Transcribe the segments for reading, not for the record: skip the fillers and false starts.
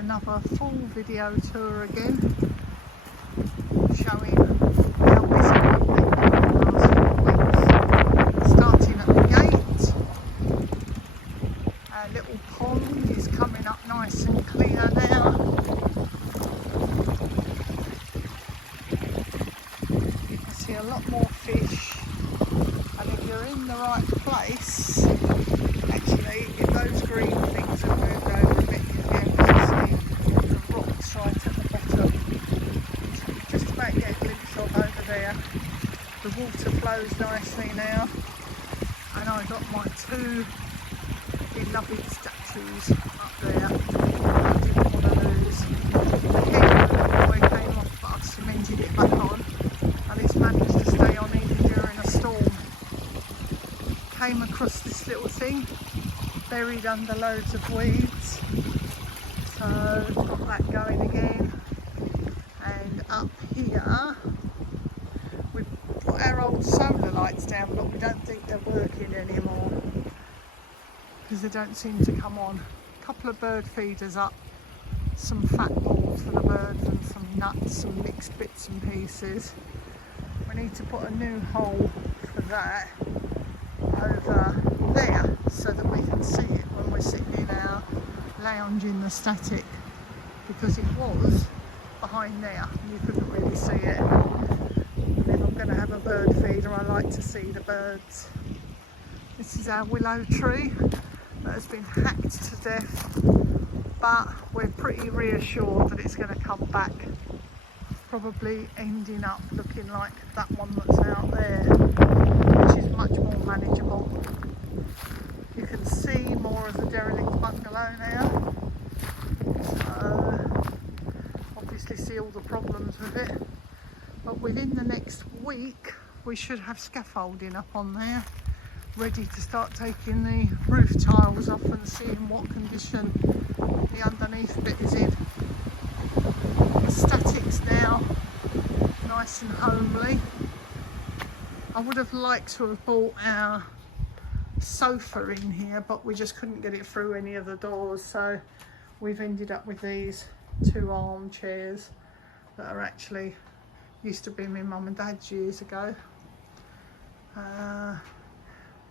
another full video tour again, showing how busy we've been over the last few weeks. Starting at the gate, our little pond is coming up nice and clear now. You can see a lot more fish, and if you're in the right place, actually if those green things are moved over a bit, you'll be able to see the rocks right at the bottom. So you just about get a glimpse of over there. The water flows nicely now, and I got my two beloved statues up there. I didn't want to lose. The kangaroo boy came off, but I've cemented it back on, and it's managed to stay on even during a storm. Came across this little thing buried under loads of weeds, so got that going again. And up here we've put our old solar lights down, but we don't think they're working anymore because they don't seem to come on. A couple of bird feeders up, some fat balls for the birds and some nuts, some mixed bits and pieces. We need to put a new hole for that over there so that we can see it when we're sitting in our lounge in the static, because it was behind there and you couldn't really see it. And if I'm going to have a bird feeder, I like to see the birds. This is our willow tree that has been hacked to death, but we're pretty reassured that it's going to come back, probably ending up looking like that one that's out there, which is much more manageable. You can see more of the derelict bungalow now, so obviously see all the problems with it, but within the next week we should have scaffolding up on there, ready to start taking the roof tiles off and seeing what condition the underneath bit is in. The static's now nice and homely. I would have liked to have bought our sofa in here, but we just couldn't get it through any of the doors, so we've ended up with these two armchairs that are actually used to be my mum and dad's years ago.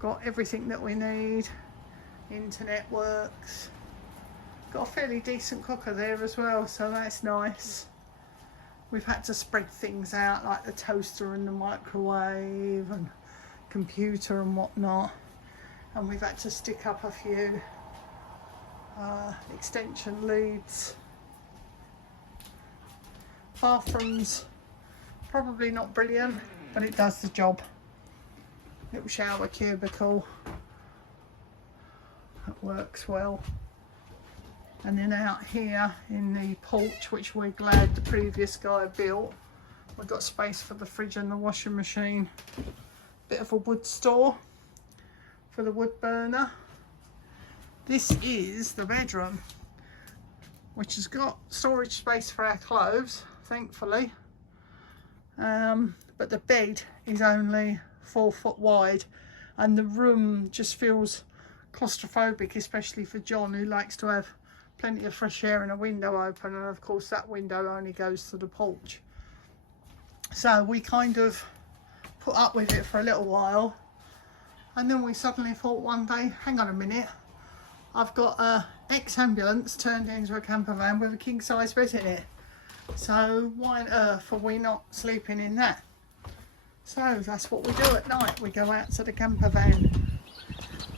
Got everything that we need, internet works, got a fairly decent cooker there as well, so that's nice. We've had to spread things out like the toaster and the microwave and computer and whatnot, and we've had to stick up a few extension leads. Bathroom's probably not brilliant, but it does the job. Little shower cubicle, that works well. And then out here in the porch, which we're glad the previous guy built, we've got space for the fridge and the washing machine. Bit of a wood store for the wood burner. This is the bedroom, which has got storage space for our clothes, thankfully. But the bed is only 4 foot wide, and the room just feels claustrophobic, especially for John, who likes to have plenty of fresh air and a window open, and of course that window only goes to the porch. So we kind of put up with it for a little while, and then we suddenly thought one day, hang on a minute, I've got a ex-ambulance turned into a camper van with a king-size bed in it, so why on earth are we not sleeping in that? So that's what we do at night. We go out to the camper van,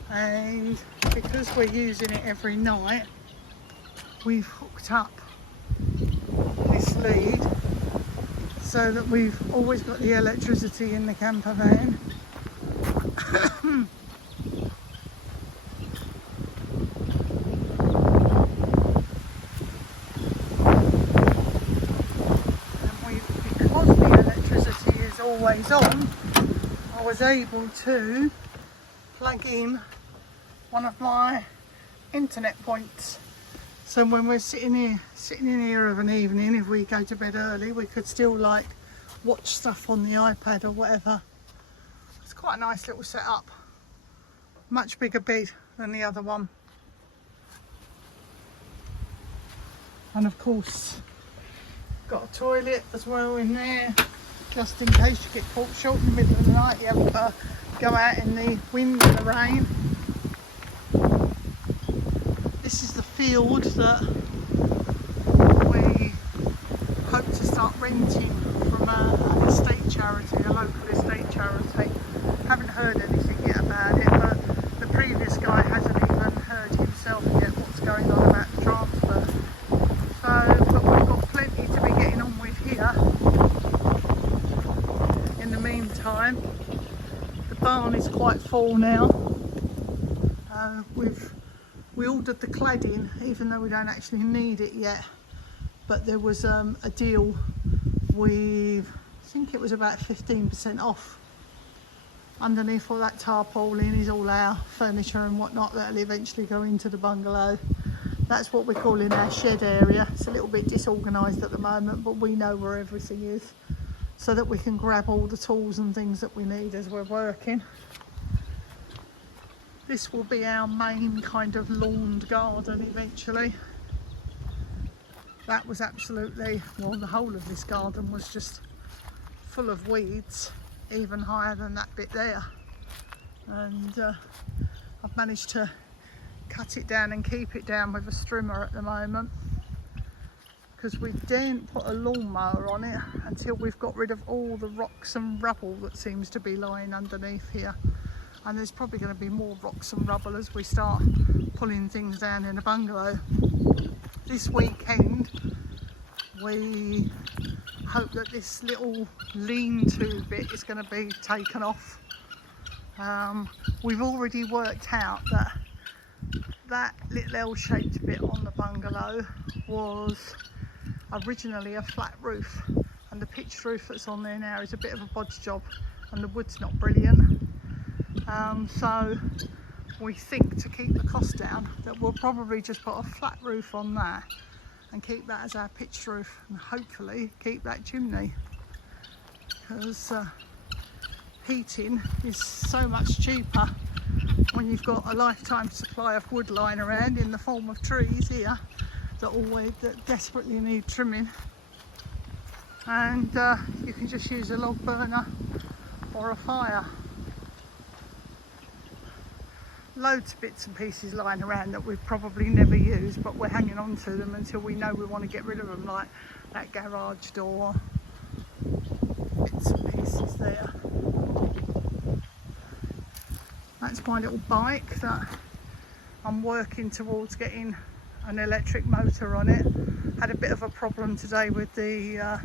and because we're using it every night, we've hooked up this lead so that we've always got the electricity in the camper van. Because the electricity is always on, I was able to plug in one of my internet points. So when we're sitting in here of an evening, if we go to bed early, we could still like watch stuff on the iPad or whatever. It's quite a nice little setup. Much bigger bed than the other one. And of course, got a toilet as well in there, just in case you get caught short in the middle of the night. You haven't got to go out in the wind and the rain. This is the field that we hope to start renting from an estate charity, a local estate charity. Haven't heard anything yet about it, but the previous guy hasn't even heard himself yet what's going on about the transfer. So, but we've got plenty to be getting on with here. In the meantime, the barn is quite full now. We ordered the cladding, even though we don't actually need it yet. But there was a deal with, I think it was about 15% off. Underneath all that tarpaulin is all our furniture and whatnot that'll eventually go into the bungalow. That's what we're calling our shed area. It's a little bit disorganised at the moment, but we know where everything is, so that we can grab all the tools and things that we need as we're working. This will be our main kind of lawned garden eventually. That was absolutely, well, the whole of this garden was just full of weeds, even higher than that bit there. And I've managed to cut it down and keep it down with a strimmer at the moment, because we daren't put a lawnmower on it until we've got rid of all the rocks and rubble that seems to be lying underneath here. And there's probably going to be more rocks and rubble as we start pulling things down in the bungalow. This weekend we hope that this little lean-to bit is going to be taken off. We've already worked out that that little L-shaped bit on the bungalow was originally a flat roof, and the pitched roof that's on there now is a bit of a bodge job, and the wood's not brilliant. So we think, to keep the cost down, that we'll probably just put a flat roof on that and keep that as our pitched roof, and hopefully keep that chimney, because heating is so much cheaper when you've got a lifetime supply of wood lying around in the form of trees here that desperately need trimming, and you can just use a log burner or a fire. Loads of bits and pieces lying around that we've probably never used, but we're hanging on to them until we know we want to get rid of them, like that garage door, bits and pieces there. That's my little bike that I'm working towards getting an electric motor on it. Had a bit of a problem today with the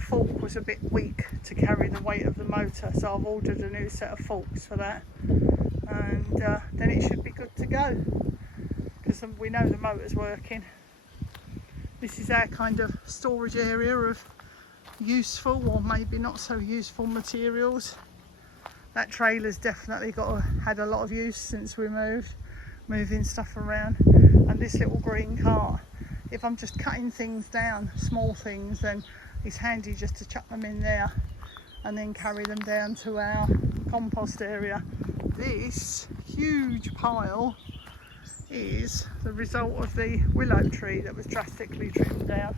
fork was a bit weak to carry the weight of the motor, so I've ordered a new set of forks for that. And then it should be good to go, because we know the motor's working. This is our kind of storage area of useful or maybe not so useful materials. That trailer's definitely had a lot of use since we moved, moving stuff around. And this little green cart, if I'm just cutting things down, small things, then it's handy just to chuck them in there and then carry them down to our compost area. This huge pile is the result of the willow tree that was drastically trimmed down.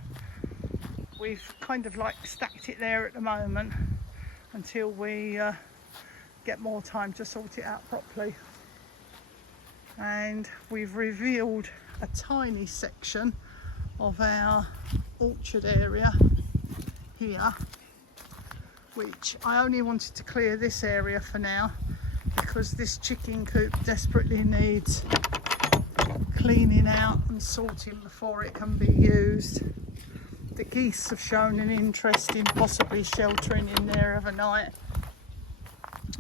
We've kind of like stacked it there at the moment until we get more time to sort it out properly. And we've revealed a tiny section of our orchard area here, which I only wanted to clear this area for now, because this chicken coop desperately needs cleaning out and sorting before it can be used. The geese have shown an interest in possibly sheltering in there overnight,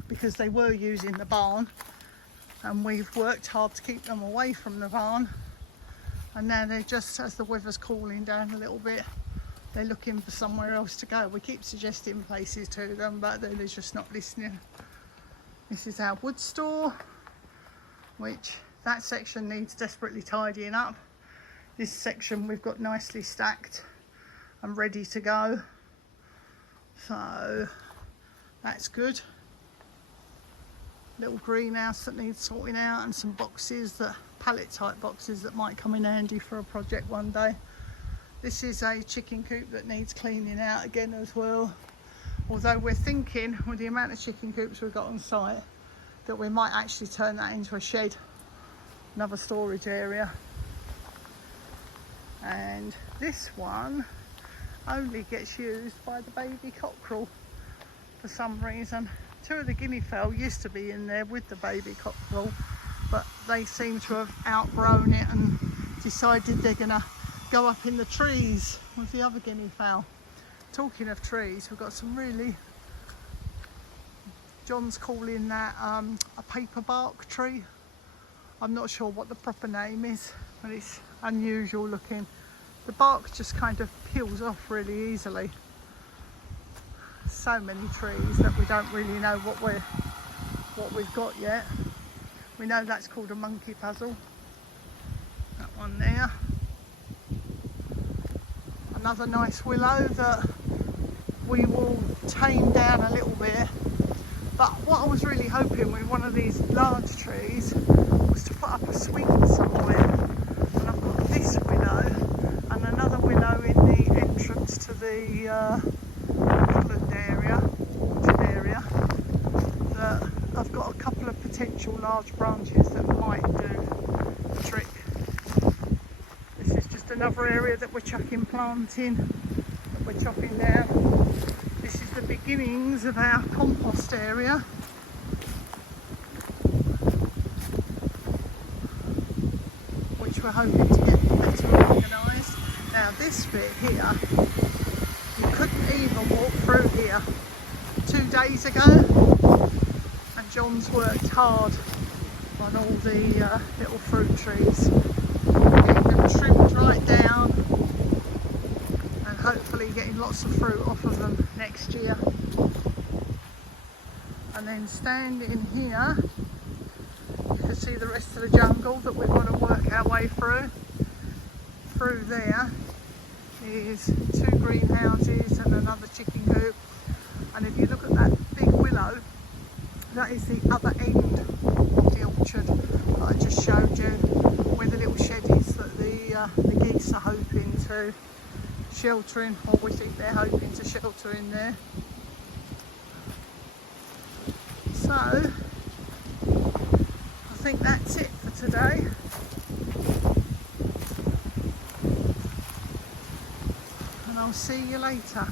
because they were using the barn and we've worked hard to keep them away from the barn, and now they're just, as the weather's cooling down a little bit, they're looking for somewhere else to go. We keep suggesting places to them, but they're just not listening. This is our wood store, which that section needs desperately tidying up. This section we've got nicely stacked and ready to go, so that's good. Little greenhouse that needs sorting out, and some boxes, that pallet type boxes that might come in handy for a project one day. This is a chicken coop that needs cleaning out again as well. Although we're thinking, with the amount of chicken coops we've got on site, that we might actually turn that into a shed, another storage area. And this one only gets used by the baby cockerel for some reason. 2 of the guinea fowl used to be in there with the baby cockerel, but they seem to have outgrown it and decided they're gonna go up in the trees with the other guinea fowl. Talking of trees, we've got some really, John's calling that a paper bark tree. I'm not sure what the proper name is, but it's unusual looking. The bark just kind of peels off really easily. So many trees that we don't really know what we've got yet. We know that's called a monkey puzzle. That one there. Another nice willow that we will tame down a little bit. But what I was really hoping with one of these large trees was to put up a swing somewhere. And I've got this willow and another willow in the entrance to the woodland area, orchard area, that I've got a couple of potential large branches that might do the trick. This is just another area that we're chucking planting, that we're chopping down. This is the beginnings of our compost area. Which we're hoping to get better organised. Now this bit here, you couldn't even walk through here 2 days ago, and John's worked hard on all the little fruit trees, getting them trimmed right down and hopefully getting lots of fruit off of them next year. And then standing here, you can see the rest of the jungle that we want to work our way through. Through there is 2 greenhouses and another chicken coop, and if you look at that big willow, that is the other end of the orchard that I just showed you, where the little shed is that the geese are hoping to shelter in, or we think they're hoping to shelter in there. So I think that's it for today. And I'll see you later.